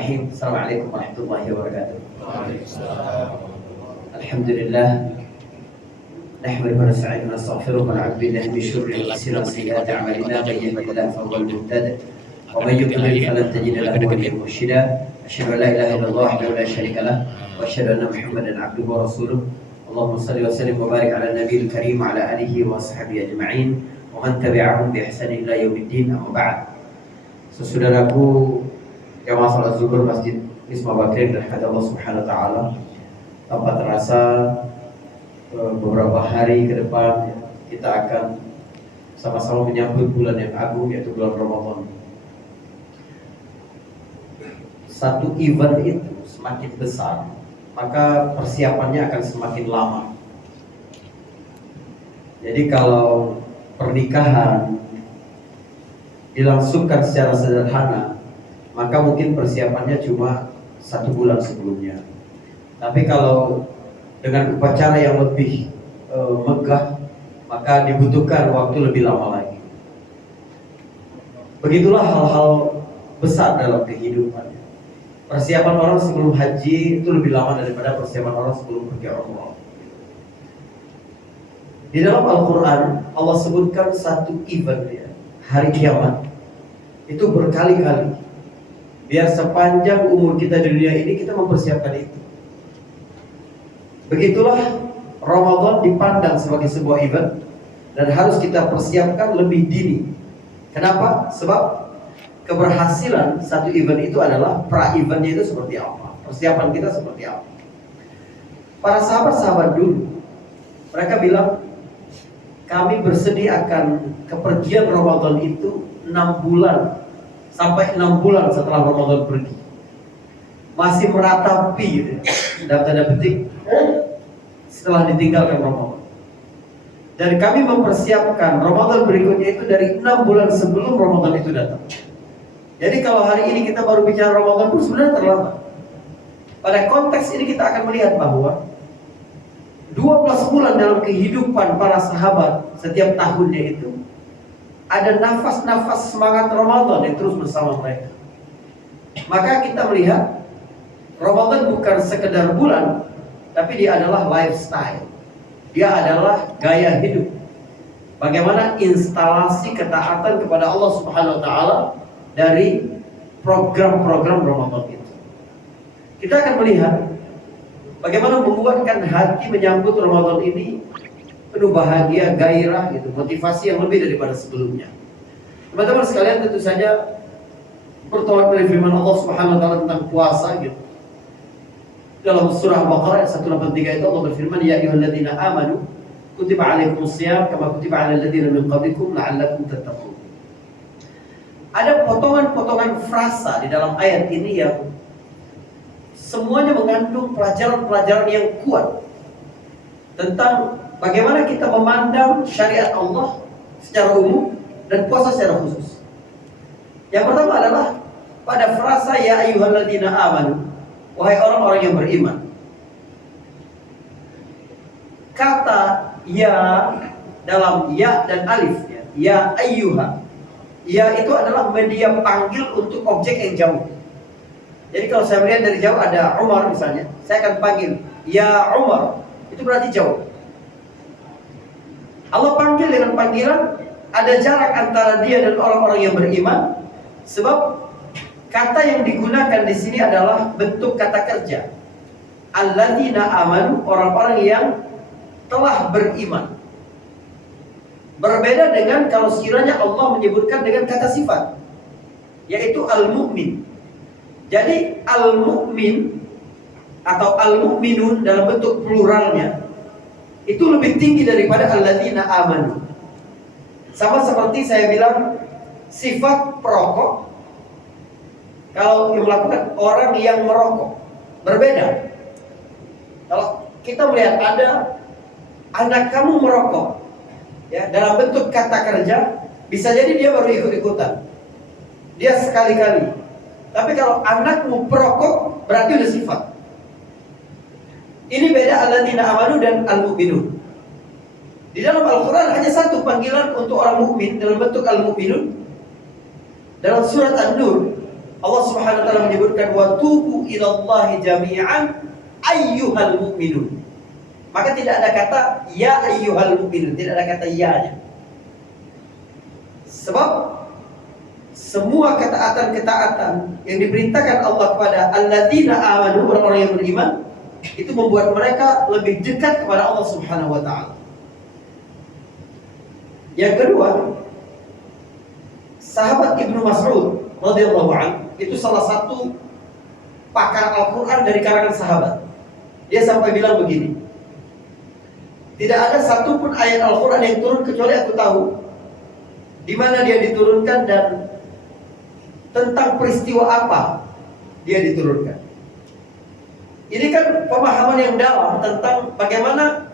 Bismillahirrahmanirrahim. Assalamualaikum warahmatullahi wabarakatuh. Alhamdulillah. Nahmaduhu wa nasta'inuhu wa nastaghfiruh wa na'udzu billahi min shururi anfusina wa sayyiati a'malina. May yahdihillahu fa huwal muhtadi wa may yudlil falan tajida lahu waliyyan mursyida. Asyhadu an la ilaha illallah wahdahu la syarika lah wa asyhadu anna Muhammadan 'abduhu wa rasuluh. Allahumma shalli wa sallim wa barik ala nabiyil karim wa ala alihi wa sahbihi ajma'in wa man tabi'ahum bi ihsan ila yaumiddin. Amma ba'd. Saudaraku jamaah salat zuhur Masjid Isma Bakri rahmat Allah Subhanahu wa taala, tanpa terasa beberapa hari ke depan kita akan sama-sama menyambut bulan yang agung, yaitu bulan Ramadan. Satu event itu semakin besar, maka persiapannya akan semakin lama. Jadi kalau pernikahan dilangsungkan secara sederhana, maka mungkin persiapannya cuma 1 bulan sebelumnya. Tapi kalau dengan upacara yang lebih megah, maka dibutuhkan waktu lebih lama lagi. Begitulah hal-hal besar dalam kehidupan. Persiapan orang sebelum haji itu lebih lama daripada persiapan orang sebelum pergi umrah. Di dalam Al-Quran Allah sebutkan satu event, ya, hari kiamat itu berkali-kali. Biar sepanjang umur kita di dunia ini kita mempersiapkan itu. Begitulah Ramadan dipandang sebagai sebuah event dan harus kita persiapkan lebih dini. Kenapa? Sebab keberhasilan satu event itu adalah pra-eventnya itu seperti apa, persiapan kita seperti apa. Para sahabat-sahabat dulu, mereka bilang, kami bersedia akan kepergian Ramadan itu 6 bulan sampai 6 bulan setelah Ramadan pergi. Masih meratapi gitu, dalam tanda petik, setelah ditinggalkan Ramadan. Dan kami mempersiapkan Ramadan berikutnya itu dari 6 bulan sebelum Ramadan itu datang. Jadi kalau hari ini kita baru bicara Ramadan pun sebenarnya terlambat. Pada konteks ini kita akan melihat bahwa 12 bulan dalam kehidupan para sahabat setiap tahunnya itu ada nafas-nafas semangat Ramadan yang terus bersama mereka. Maka kita melihat Ramadan bukan sekedar bulan, tapi dia adalah lifestyle. Dia adalah gaya hidup. Bagaimana instalasi ketaatan kepada Allah Subhanahu wa taala dari program-program Ramadan itu. Kita akan melihat bagaimana membuatkan hati menyambut Ramadan ini penuh bahagia, gairah, gitu, motivasi yang lebih daripada sebelumnya. Teman-teman sekalian, tentu saja bertolak dari firman Allah Subhanahu wa taala tentang puasa, gitu. Dalam surah Al-Baqarah ayat 183 itu Allah berfirman, ya ayyuhalladzina amanu kutiba alaikumusiyam kama kutiba alal ladzina min qablikum la'allakum tattaqun. Ada potongan-potongan frasa di dalam ayat ini yang semuanya mengandung pelajaran-pelajaran yang kuat tentang bagaimana kita memandang syariat Allah secara umum dan puasa secara khusus. Yang pertama adalah pada frasa ya ayyuhalladzina amanu, wahai orang-orang yang beriman. Kata ya dalam ya dan alif, ya ayyuha, ya itu adalah media panggil untuk objek yang jauh. Jadi kalau saya melihat dari jauh ada Umar misalnya, saya akan panggil ya Umar, itu berarti jauh. Allah panggil dengan panggilan, ada jarak antara dia dan orang-orang yang beriman, sebab kata yang digunakan di sini adalah bentuk kata kerja. Alladzina amanu, orang-orang yang telah beriman. Berbeda dengan kalau sekiranya Allah menyebutkan dengan kata sifat, yaitu al-mu'min. Jadi al-mu'min atau al-mu'minun dalam bentuk pluralnya itu lebih tinggi daripada alladzina amanu. Sama seperti saya bilang sifat perokok, kalau yang melakukan orang yang merokok, berbeda. Kalau kita melihat ada anak kamu merokok, ya, dalam bentuk kata kerja, bisa jadi dia baru ikut-ikutan, dia sekali-kali. Tapi kalau anakmu perokok, berarti udah sifat. Ini beda alladzina amanu dan al-mu'minun. Di dalam Al-Quran hanya satu panggilan untuk orang mukmin dalam bentuk al-mu'minun. Dalam surat An-Nur Allah Subhanahu wa taala menyebutkan wa tubu ilallahi jami'an ayyuhal mu'minun. Maka tidak ada kata ya ayyuhal mu'minun, tidak ada kata ya-nya. Sebab semua ketaatan-ketaatan yang diperintahkan Allah kepada alladzina amanu, orang-orang yang beriman, itu membuat mereka lebih dekat kepada Allah Subhanahu wa taala. Yang kedua, sahabat Ibnu Mas'ud radhiyallahu anhu itu salah satu pakar Al-Qur'an dari kalangan sahabat. Dia sampai bilang begini, tidak ada satupun ayat Al-Qur'an yang turun kecuali aku tahu di mana dia diturunkan dan tentang peristiwa apa dia diturunkan. Ini kan pemahaman yang dalam tentang bagaimana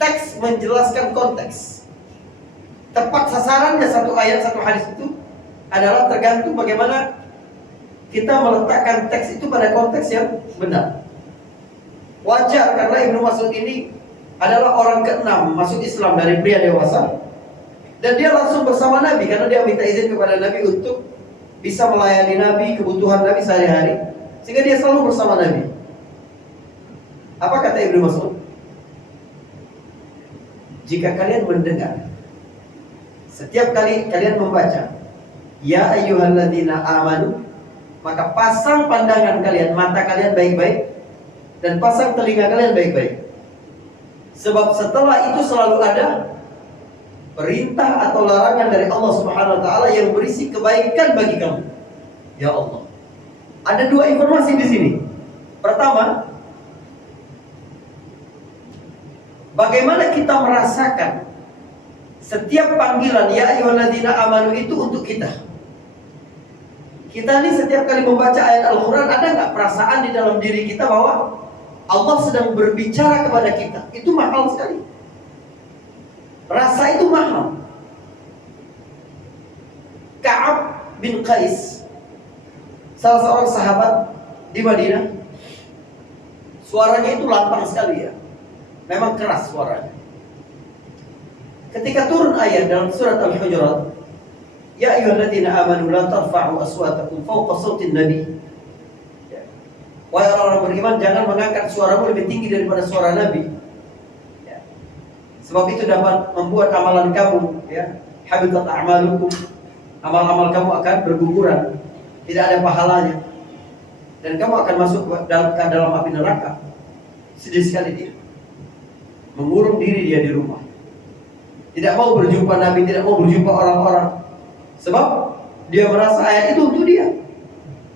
teks menjelaskan konteks. Tepat sasarannya satu ayat, satu hadis itu adalah tergantung bagaimana kita meletakkan teks itu pada konteks yang benar. Wajar karena Ibnu Mas'ud ini adalah orang ke-6 masuk Islam dari pria dewasa, dan dia langsung bersama Nabi karena dia minta izin kepada Nabi untuk bisa melayani Nabi, kebutuhan Nabi sehari-hari, sehingga dia selalu bersama Nabi. Apa kata Ibnu Mas'ud? Jika kalian mendengar, setiap kali kalian membaca ya ayyuhalladzina amanu, maka pasang pandangan kalian, mata kalian baik-baik, dan pasang telinga kalian baik-baik. Sebab setelah itu selalu ada perintah atau larangan dari Allah Subhanahu wa taala yang berisi kebaikan bagi kamu. Ya Allah. Ada dua informasi di sini. Pertama, bagaimana kita merasakan setiap panggilan ya ayyuhalladzina amanu itu untuk kita. Kita ini setiap kali membaca ayat Al-Quran, ada nggak perasaan di dalam diri kita bahwa Allah sedang berbicara kepada kita? Itu mahal sekali. Rasa itu mahal. Ka'ab bin Qais, salah seorang sahabat di Madinah, suaranya itu lantang sekali ya. Memang keras suaranya. Ketika turun ayat dalam surat Al-Hujurat, ya ayyuhalladzina amanu la tarfa'u aswatakum fawqa sautin nabi. Wahai orang-orang beriman, jangan mengangkat suaramu lebih tinggi daripada suara Nabi. Sebab itu dapat membuat amalan kamu, ya, habitat a'malukum, amal-amal kamu akan berguguran, tidak ada pahalanya, dan kamu akan masuk ke dalam api neraka. Sedih sekali dia, mengurung diri dia di rumah, tidak mau berjumpa Nabi, tidak mau berjumpa orang-orang, sebab dia merasa ayat itu untuk dia.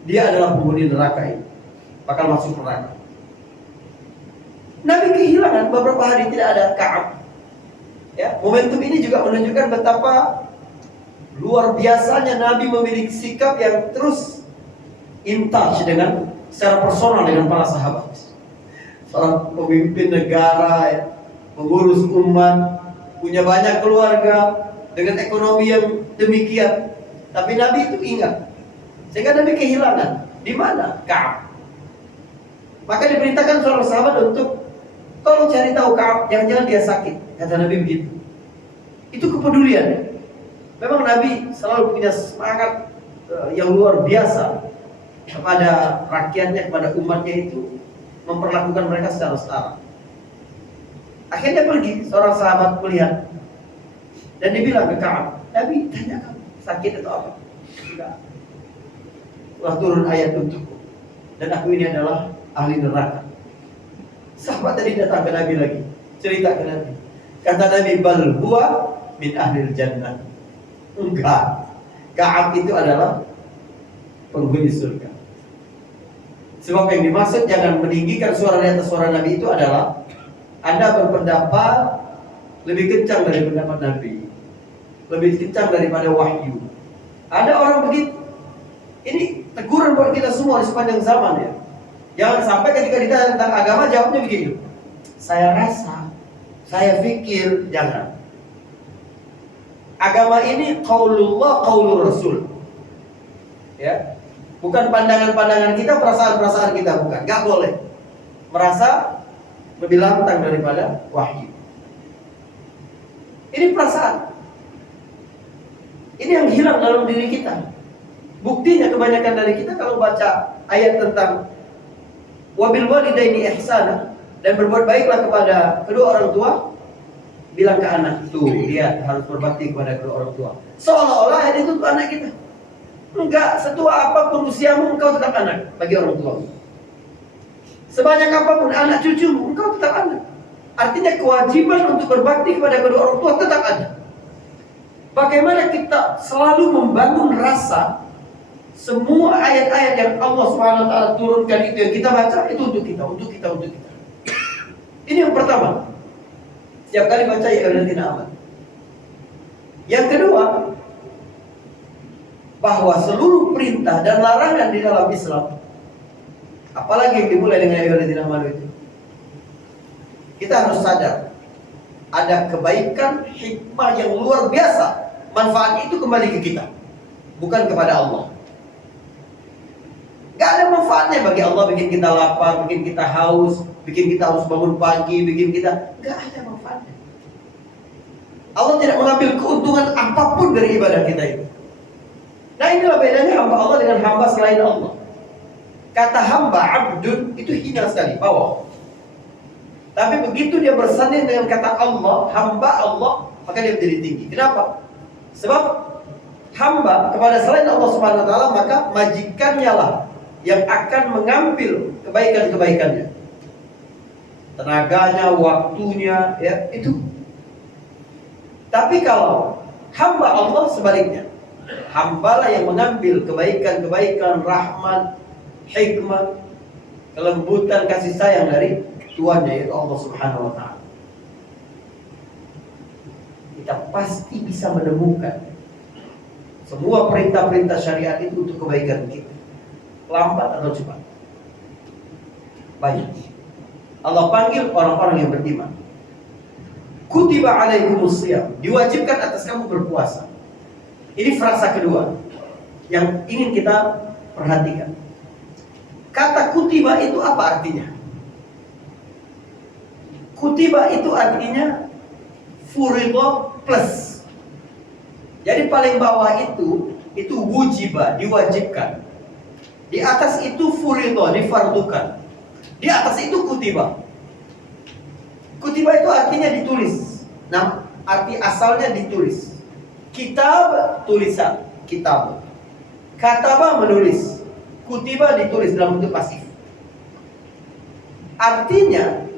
Dia adalah penghuni neraka ini, bakal masuk neraka. Nabi kehilangan beberapa hari tidak ada Ka'ab. Ya, momentum ini juga menunjukkan betapa luar biasanya Nabi memiliki sikap yang terus in touch dengan secara personal dengan para sahabat. Seorang pemimpin negara, ya, mengurus umat, punya banyak keluarga dengan ekonomi yang demikian, tapi Nabi itu ingat, sehingga Nabi kehilangan. Di mana Ka'ab? Maka diperintahkan seorang sahabat untuk tolong cari tahu Ka'ab, jangan-jangan dia sakit. Kata Nabi begitu. Itu kepedulian. Memang Nabi selalu punya semangat yang luar biasa kepada rakyatnya, kepada umatnya, itu memperlakukan mereka secara setara. Akhirnya pergi seorang sahabat melihat dan dibilang ke Ka'ab, Nabi tanya kamu sakit atau apa? Tidak. Telah turun ayat untukku dan aku ini adalah ahli neraka. Sahabat tadi datang ke Nabi lagi, cerita ke Nabi. Kata Nabi, bal huwa min ahlil jannah. Enggak, Ka'ab itu adalah penghuni surga. Sebab yang dimaksud jangan meninggikan suara di atas suara Nabi itu adalah Anda berpendapat lebih kencang dari pendapat Nabi, lebih kencang daripada wahyu. Ada orang begitu. Ini teguran buat kita semua di sepanjang zaman ya. Jangan sampai ketika ditanya tentang agama jawabnya begini, saya rasa, saya pikir. Jangan. Agama ini qaulullah, qaulur rasul. Ya. Bukan pandangan-pandangan kita, perasaan-perasaan kita, bukan. Gak boleh merasa lebih lantang daripada wahyu. Ini perasaan. Ini yang hilang dalam diri kita. Buktinya kebanyakan dari kita kalau baca ayat tentang wabil walidaini ihsana, dan berbuat baiklah kepada kedua orang tua, bilang ke anak, tuh lihat harus berbakti kepada kedua orang tua. Seolah-olah ayat itu untuk anak kita. Enggak, setua apapun usiamu engkau tetap anak bagi orang tua. Sebanyak apapun anak cucumu, engkau tetap anak. Artinya kewajiban untuk berbakti kepada kedua orang tua tetap ada. Bagaimana kita selalu membangun rasa semua ayat-ayat yang Allah Subhanahu wa taala turunkan itu yang kita baca itu untuk kita, untuk kita, untuk kita. Ini yang pertama. Setiap kali baca ya ayyuhalladzina amanu. Yang kedua, bahwa seluruh perintah dan larangan di dalam Islam, apalagi yang dimulai dengan ayyuhalladzina amanu itu, kita harus sadar ada kebaikan, hikmah yang luar biasa. Manfaat itu kembali ke kita, bukan kepada Allah. Gak ada manfaatnya bagi Allah bikin kita lapar, bikin kita haus, bikin kita harus bangun pagi, bikin kita, gak ada manfaatnya. Allah tidak mengambil keuntungan apapun dari ibadah kita itu. Nah inilah bedanya hamba Allah dengan hamba selain Allah. Kata hamba, abdun, itu hina sekali, bawah. Tapi begitu dia bersanding dengan kata Allah, hamba Allah, maka dia menjadi tinggi. Kenapa? Sebab hamba kepada selain Allah Subhanahu wa taala, maka majikannya lah yang akan mengambil kebaikan-kebaikannya. Tenaganya, waktunya, ya, itu. Tapi kalau hamba Allah sebaliknya, hambalah yang mengambil kebaikan-kebaikan, rahmat, hikmah, kelembutan, kasih sayang dari Tuhannya, yaitu Allah Subhanahu wa taala. Kita pasti bisa menemukan semua perintah-perintah syariat itu untuk kebaikan kita. Lambat atau cepat. Banyak. Allah panggil orang-orang yang beriman. Kutiba alaikumus shiyam, diwajibkan atas kamu berpuasa. Ini frasa kedua yang ingin kita perhatikan. Kata kutiba itu apa artinya? Kutiba itu artinya furido plus. Jadi paling bawah itu wujiba, diwajibkan. Di atas itu furido, difardukan. Di atas itu kutiba. Kutiba itu artinya ditulis. Nah, arti asalnya ditulis. Kitab, tulisan, kitab. Kataba, menulis. Kutiba, ditulis dalam bentuk pasif. Artinya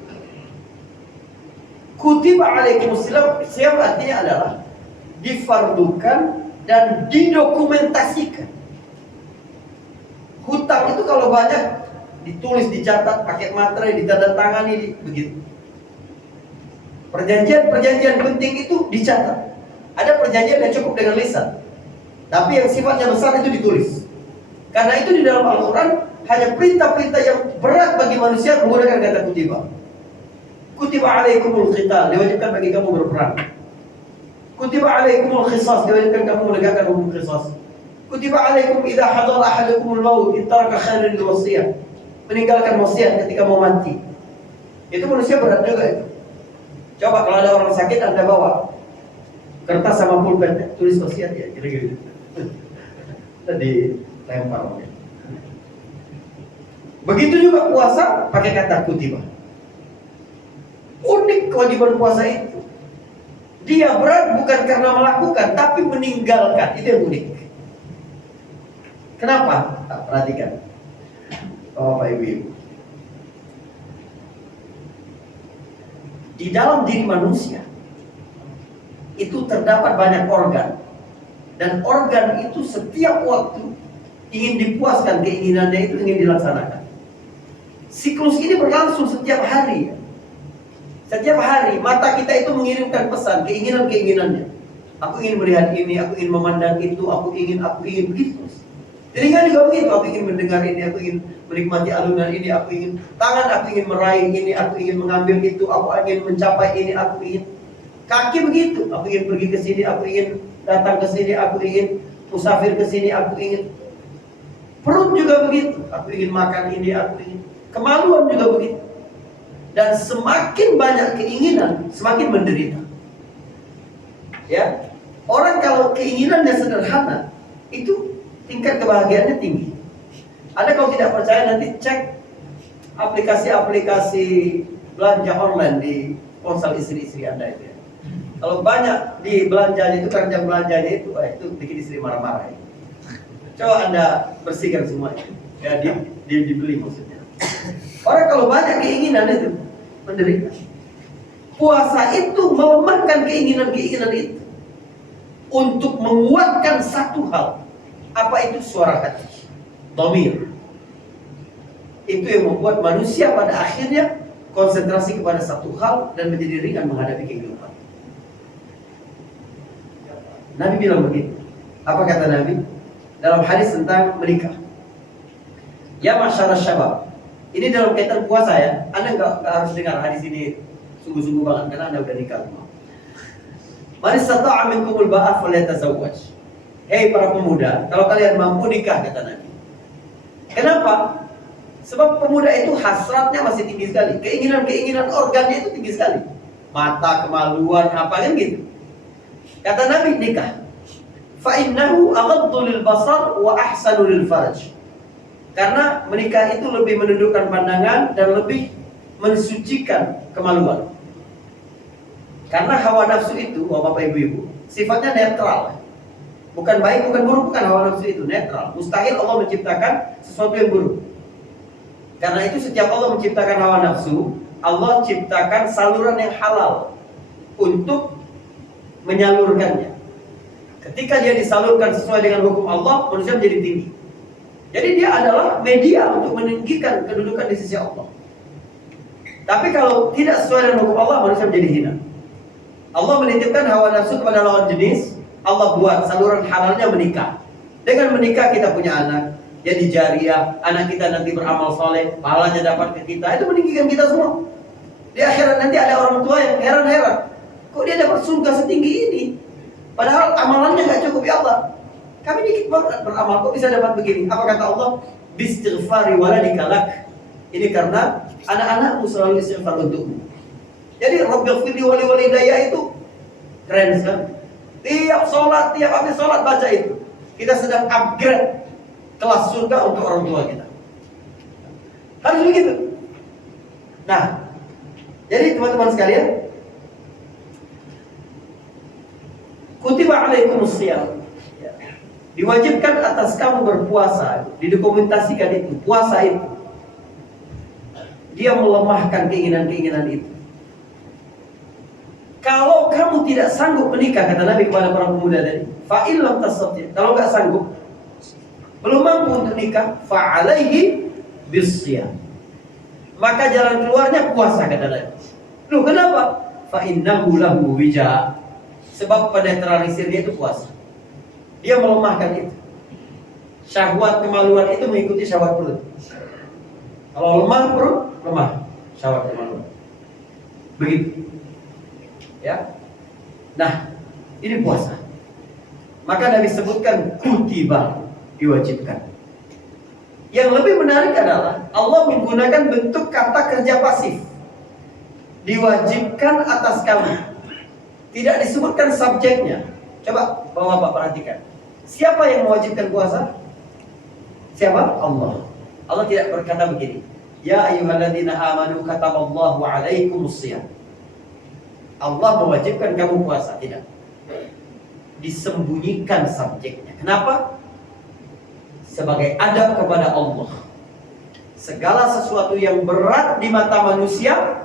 kutiba alaikumussalam artinya adalah difardukan dan didokumentasikan. Hutang itu kalau banyak ditulis, dicatat, pakai materai, ditandatangani, begitu. Perjanjian-perjanjian penting itu dicatat. Ada perjanjian yang cukup dengan lisan, tapi yang sifatnya besar itu ditulis. Karena itu di dalam Al-Quran hanya perintah-perintah yang berat bagi manusia menggunakan kata kutiba. Kutiba alaikumul qital, diwajibkan bagi kamu berperang. Kutiba alaikumul qisas, diwajibkan kamu menegakkan hukum qisas. Kutiba alaikum idza hadara ahadukumul maut in taraka khairan lil wasiyah, meninggalkan wasiat ketika mau mati. Itu manusia berat juga itu. Coba kalau ada orang sakit Anda bawa kertas sama pulpen, tulis wasiat ya, kira-kira gitu. Tadi lempar. Begitu juga puasa pakai kata kutiba. Unik kewajiban puasa itu. Dia berat bukan karena melakukan, tapi meninggalkan. Itu yang unik. Kenapa? Perhatikan, Bapak Ibu. Di dalam diri manusia itu terdapat banyak organ, dan organ itu setiap waktu ingin dipuaskan, keinginannya itu ingin dilaksanakan. Siklus ini berlangsung setiap hari. Setiap hari mata kita itu mengirimkan pesan, keinginan-keinginannya. Aku ingin melihat ini, aku ingin memandang itu, aku ingin begitu. Telinga juga begitu, aku ingin mendengar ini, aku ingin menikmati alunan ini, aku ingin tangan, aku ingin meraih ini, aku ingin mengambil itu, aku ingin mencapai ini, aku ingin. Kaki begitu, aku ingin pergi ke sini, aku ingin datang ke sini, aku ingin musafir ke sini, aku ingin. Perut juga begitu, aku ingin makan ini, aku ingin. Kemaluan juga begitu. Dan semakin banyak keinginan, semakin menderita. Ya, orang kalau keinginannya sederhana, itu tingkat kebahagiaannya tinggi. Anda kalau tidak percaya nanti cek aplikasi-aplikasi belanja online di ponsel istri-istri Anda itu ya. Kalau banyak di belanjanya itu, keranjang belanjanya itu, itu bikin istri marah-marah ya. Coba Anda bersihkan semua itu. Ya, dibeli maksudnya. Orang kalau banyak keinginan itu menderita. Puasa itu melemahkan keinginan-keinginan itu untuk menguatkan satu hal. Apa itu? Suara hati, dhamir. Itu yang membuat manusia pada akhirnya konsentrasi kepada satu hal dan menjadi ringan menghadapi kehidupan. Nabi bilang begitu. Apa kata Nabi? Dalam hadis tentang menikah. Ya masyarakat syabab. Ini dalam kaitan puasa ya. Anda nggak harus dengar hadis ini sungguh-sungguh banget karena Anda udah nikah semua. Man istata'a minkumul ba'a falyatazawwaj. Hei para pemuda, kalau kalian mampu nikah, kata Nabi. Kenapa? Sebab pemuda itu hasratnya masih tinggi sekali. Keinginan-keinginan organnya itu tinggi sekali. Mata, kemaluan, apa kan gitu. Kata Nabi, nikah. Fa innahu aghaddu lil basar wa ahsanu lil farj. Karena menikah itu lebih menundukkan pandangan dan lebih mensucikan kemaluan. Karena hawa nafsu itu, Bapak Ibu-ibu, sifatnya netral. Bukan baik, bukan buruk, bukan hawa nafsu itu, netral. Mustahil Allah menciptakan sesuatu yang buruk. Karena itu setiap Allah menciptakan hawa nafsu, Allah ciptakan saluran yang halal untuk menyalurkannya. Ketika dia disalurkan sesuai dengan hukum Allah, manusia menjadi tinggi. Jadi dia adalah media untuk meninggikan kedudukan di sisi Allah. Tapi kalau tidak sesuai dengan hukum Allah, manusia menjadi hina. Allah menitipkan hawa nafsu kepada lawan jenis. Allah buat saluran halalnya menikah. Dengan menikah kita punya anak, jadi jariah, anak kita nanti beramal soleh, pahalanya dapat ke kita. Itu meninggikan kita semua. Di akhirat nanti ada orang tua yang heran-heran, kok dia dapat surga setinggi ini? Padahal amalannya nggak cukup. Ya Allah, kami dikit banget beramal, kok bisa dapat begini? Apa kata Allah? Bistighfari waladika lak. Ini karena anak-anakmu selalu istighfar untukmu. Jadi Rabbighfirli wali walidayya itu keren sekali. Tiap sholat, tiap habis sholat baca itu. Kita sedang upgrade kelas surga untuk orang tua kita. Harus begitu. Nah, jadi teman-teman sekalian, kutiba alaikumus shiyam. Diwajibkan atas kamu berpuasa. Didokumentasikan itu, puasa itu. Dia melemahkan keinginan-keinginan itu. Kalau kamu tidak sanggup menikah, kata Nabi kepada para pemuda tadi, fa'il lam tastati', kalau nggak sanggup, belum mampu untuk nikah, fa'alaihi bisyam. Maka jalan keluarnya puasa, kata Nabi. Loh, kenapa? Fa'innahu lahu wija. Sebab penetralisir dia itu puasa. Dia melemahkan itu. Syahwat kemaluan itu mengikuti syahwat perut. Kalau lemah perut, lemah syahwat kemaluan. Begitu. Ya. Nah, ini puasa. Maka Nabi sebutkan kutiba, diwajibkan. Yang lebih menarik adalah Allah menggunakan bentuk kata kerja pasif. Diwajibkan atas kamu. Tidak disebutkan subjeknya. Coba Bapak perhatikan. Siapa yang mewajibkan puasa? Siapa? Allah. Allah tidak berkata begini. Ya ayyuhalladzina amanu kataballahu alaikumusshiyam. Allah mewajibkan kamu puasa, tidak. Disembunyikan subjeknya. Kenapa? Sebagai adab kepada Allah. Segala sesuatu yang berat di mata manusia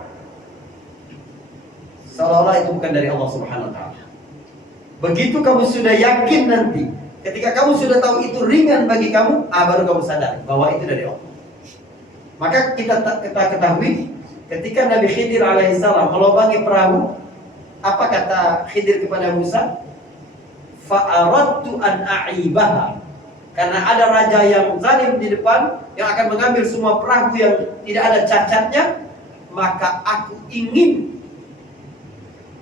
seolah-olah itu bukan dari Allah Subhanahu wa taala. Begitu kamu sudah yakin nanti, ketika kamu sudah tahu itu ringan bagi kamu, baru kamu sadar bahwa itu dari Allah. Maka kita ketahui ketika Nabi Khidir alaihissalam melobangi perahu, apa kata Khidir kepada Musa? Fa'aradtu an a'ibaha. Karena ada raja yang zalim di depan yang akan mengambil semua perahu yang tidak ada cacatnya, maka aku ingin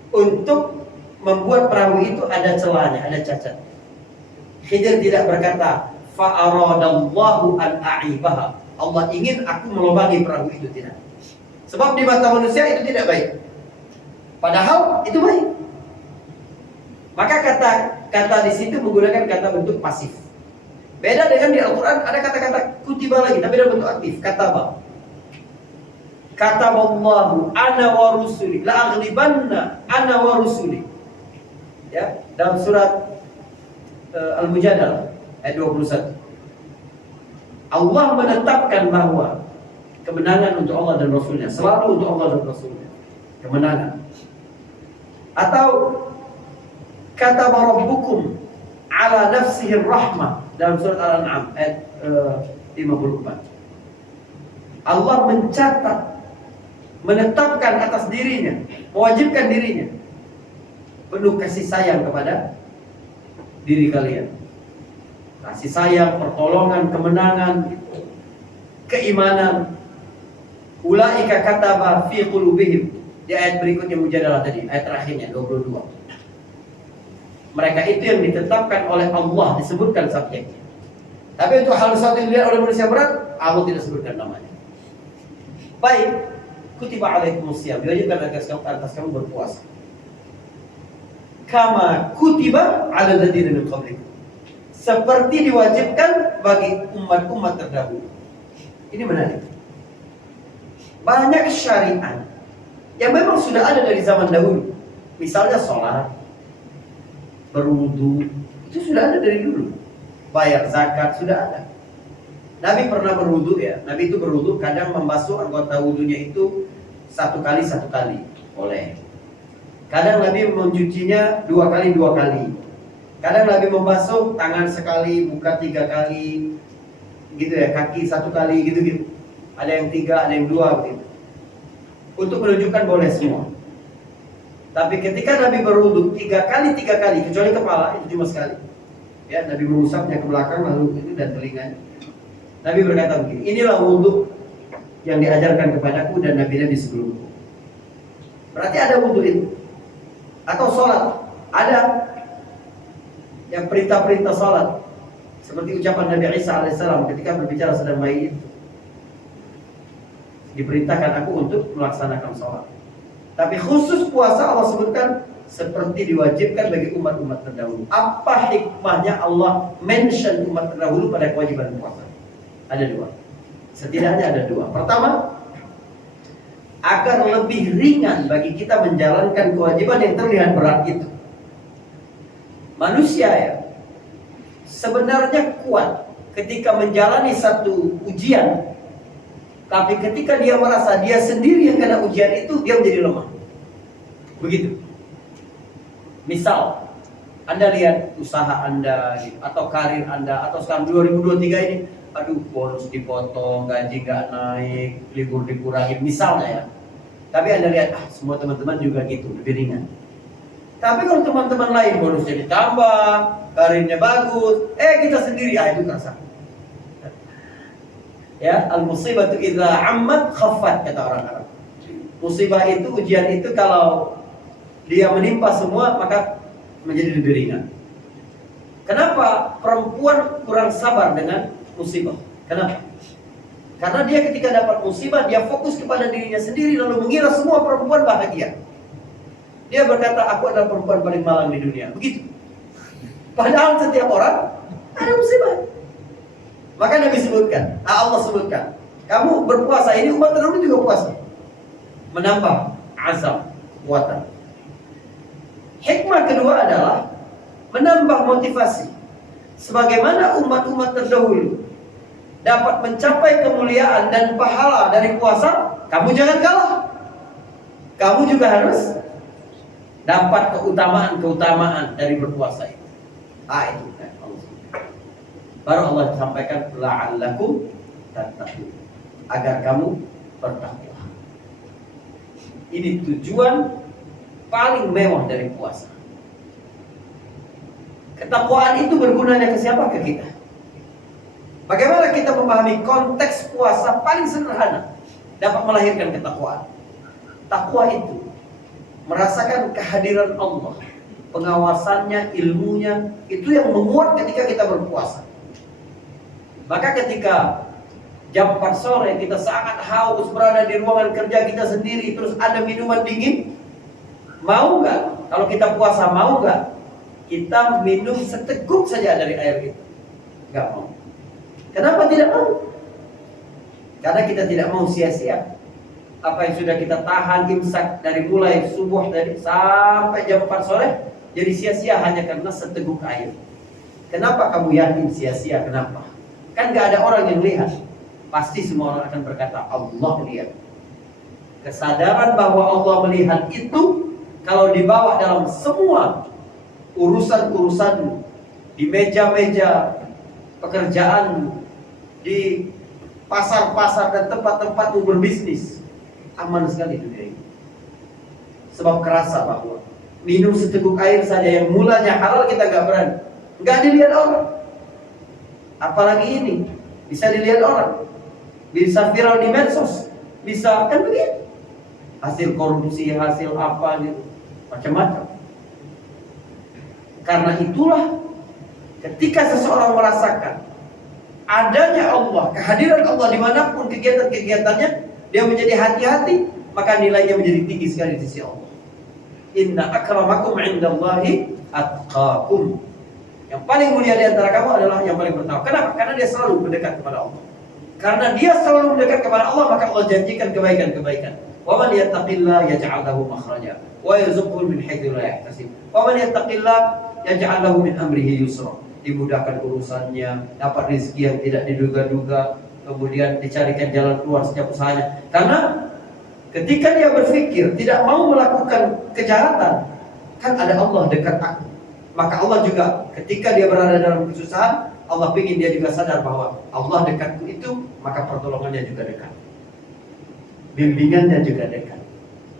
untuk membuat perahu itu ada celahnya, ada cacat. Khidir tidak berkata fa'aradallahu an a'ibaha. Allah ingin aku melobangi perahu itu, tidak. Sebab di mata manusia itu tidak baik. Padahal itu baik. Maka kata di situ menggunakan kata bentuk pasif. Beda dengan di Al-Quran ada kata-kata kutiba lagi, tapi dalam bentuk aktif. Kataba. Kataballahu ana wa rusuli la aghlibanna ana wa rusuli. Ya, dalam surat Al-Mujadalah ayat 21. Allah menetapkan bahwa kemenangan untuk Allah dan Rasulnya, selalu untuk Allah dan Rasulnya, kemenangan. Atau kata rabbukum ala nafsihi rahmah dalam surat Al-An'am ayat 54. Allah mencatat, menetapkan atas dirinya, mewajibkan dirinya penuh kasih sayang kepada diri kalian. Kasih sayang, pertolongan, kemenangan, keimanan. Ulaika kataba fi qulubihim. Di ayat berikutnya Mujadalah tadi, ayat terakhirnya 22. Mereka itu yang ditetapkan oleh Allah, disebutkan subjeknya. Tapi untuk hal sesuatu yang dilihat oleh manusia berat, Allah tidak sebutkan namanya. Baik, kutiba alaikumusiyam, diwajibkan atas kamu berpuasa. Kama kutiba ala ladzina min qablikum, seperti diwajibkan bagi umat-umat terdahulu. Ini menarik. Banyak syariat yang memang sudah ada dari zaman dahulu. Misalnya sholat, berwudu, itu sudah ada dari dulu. Bayar zakat sudah ada. Nabi pernah berwudu ya. Nabi itu berwudu kadang membasuh anggota wudunya itu satu kali boleh. Kadang Nabi mencucinya 2 kali. Kadang Nabi membasuh tangan sekali, muka 3 kali, gitu ya, kaki 1 kali, gitu. Ada yang 3, ada yang 2 begitu. Untuk menunjukkan boleh semua. Tapi ketika Nabi berwudu 3 kali, kecuali kepala itu cuma sekali. Ya, Nabi mengusapnya ke belakang lalu itu dan telinganya. Nabi berkata begini, inilah wudu yang diajarkan kepadaku dan nabi-nabi sebelumku. Berarti ada wudu itu. Atau sholat, ada yang perintah-perintah sholat. Seperti ucapan Nabi Isa alaihissalam ketika berbicara sedang bayi itu. Diperintahkan aku untuk melaksanakan sholat. Tapi khusus puasa Allah sebutkan seperti diwajibkan bagi umat-umat terdahulu. Apa hikmahnya Allah mention umat terdahulu pada kewajiban puasa? Ada 2. Setidaknya ada 2. Pertama, agar lebih ringan bagi kita menjalankan kewajiban yang terlihat berat itu. Manusia ya, sebenarnya kuat ketika menjalani satu ujian. Tapi ketika dia merasa dia sendiri yang kena ujian itu, dia menjadi lemah. Begitu. Misal, Anda lihat usaha Anda atau karir Anda, atau sekarang 2023 ini, aduh bonus dipotong, gaji nggak naik, libur dikurangin, misalnya ya. Tapi Anda lihat, semua teman-teman juga gitu, lebih ringan. Tapi kalau teman-teman lain bonusnya ditambah, karirnya bagus, kita sendiri, itu kerasa. Ya, al-musibatu idza ammat khaffat, kata orang Arab. Musibah itu, ujian itu kalau dia menimpa semua maka menjadi lebih ringan. Kenapa perempuan kurang sabar dengan musibah? Kenapa? Karena dia ketika dapat musibah, dia fokus kepada dirinya sendiri lalu mengira semua perempuan bahagia. Dia berkata, aku adalah perempuan paling malang di dunia. Begitu. Padahal setiap orang ada musibah. Maka Nabi sebutkan, Allah sebutkan, kamu berpuasa, ini umat terdahulu juga puasa, menambah azam, kekuatan. Hikmah kedua adalah menambah motivasi. Sebagaimana umat-umat terdahulu dapat mencapai kemuliaan dan pahala dari puasa, kamu jangan kalah. Kamu juga harus dapat keutamaan dari berpuasa itu. Itu kan Allah. Baru Allah sampaikan la'allakum tattaqun, agar kamu bertakwa. Ini tujuan paling mewah dari puasa. Ketakwaan itu bergunanya ke siapa? Ke kita. Bagaimana kita memahami konteks puasa paling sederhana dapat melahirkan ketakwaan? Takwa itu merasakan kehadiran Allah, pengawasannya, ilmunya, itu yang menguat ketika kita berpuasa. Maka ketika jam 4 sore kita sangat haus berada di ruangan kerja kita sendiri, terus ada minuman dingin, mau nggak? Kalau kita puasa, mau nggak kita minum seteguk saja dari air itu? Nggak mau. Kenapa tidak mau? Karena kita tidak mau sia-sia. Apa yang sudah kita tahan imsak dari mulai subuh tadi sampai jam 4 sore, jadi sia-sia hanya karena seteguk air. Kenapa kamu yakin sia-sia? Kenapa? Kan gak ada orang yang lihat. Pasti semua orang akan berkata, Allah lihat. Kesadaran bahwa Allah melihat itu, kalau dibawa dalam semua urusan-urusan, di meja-meja pekerjaan, di pasar-pasar dan tempat-tempat berbisnis, aman sekali dunia ini. Sebab kerasa bahwa minum seteguk air saja yang mulanya halal kita gak berani, gak dilihat orang. Apalagi ini bisa dilihat orang, bisa viral di medsos, bisa kan begitu. Hasil korupsi, hasil apa gitu, macam-macam. Karena itulah ketika seseorang merasakan adanya Allah, kehadiran Allah dimanapun kegiatan-kegiatannya, dia menjadi hati-hati, maka nilainya menjadi tinggi sekali di sisi Allah. Inna akramakum indallahi atqakum. Yang paling mulia di antara kamu adalah yang paling bertakwa. Kenapa? Karena dia selalu mendekat kepada Allah. Karena dia selalu mendekat kepada Allah, maka Allah janjikan kebaikan-kebaikan. Wa man yattaqillaha yaj'al lahu makhraja wa yarzuqhu min haitsu la yahtasib. Wa man yattaqillaha yaj'al lahu min amrihi yusra. Dimudahkan urusannya, dapat rezeki yang tidak diduga-duga, kemudian dicarikan jalan keluar setiap usahanya. Karena ketika dia berpikir tidak mau melakukan kejahatan, kan ada Allah dekat aku. Maka Allah juga ketika dia berada dalam kesusahan, Allah ingin dia juga sadar bahwa Allah dekatku itu, maka pertolongannya juga dekat, bimbingannya juga dekat,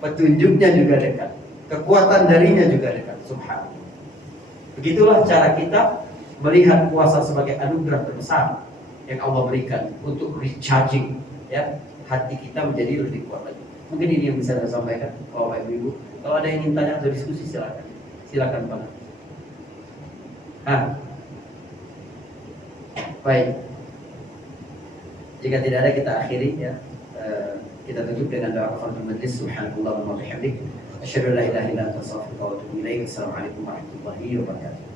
petunjuknya juga dekat, kekuatan darinya juga dekat. Subhanallah. Begitulah cara kita melihat puasa sebagai anugerah terbesar yang Allah berikan untuk recharging, ya, hati kita menjadi lebih kuat lagi. Mungkin ini yang bisa saya sampaikan, Bapak Ibu. Kalau ada yang ingin tanya atau diskusi, silakan Pak. Baik. Jika tidak ada, kita akhiri, ya. Kita tutup dengan doa kafaratul majlis. Subhanallah wa bihamdihi, asyhadu an la ilaha illa anta, astaghfiruka wa atubu ilaik. Assalamualaikum warahmatullahi wabarakatuh.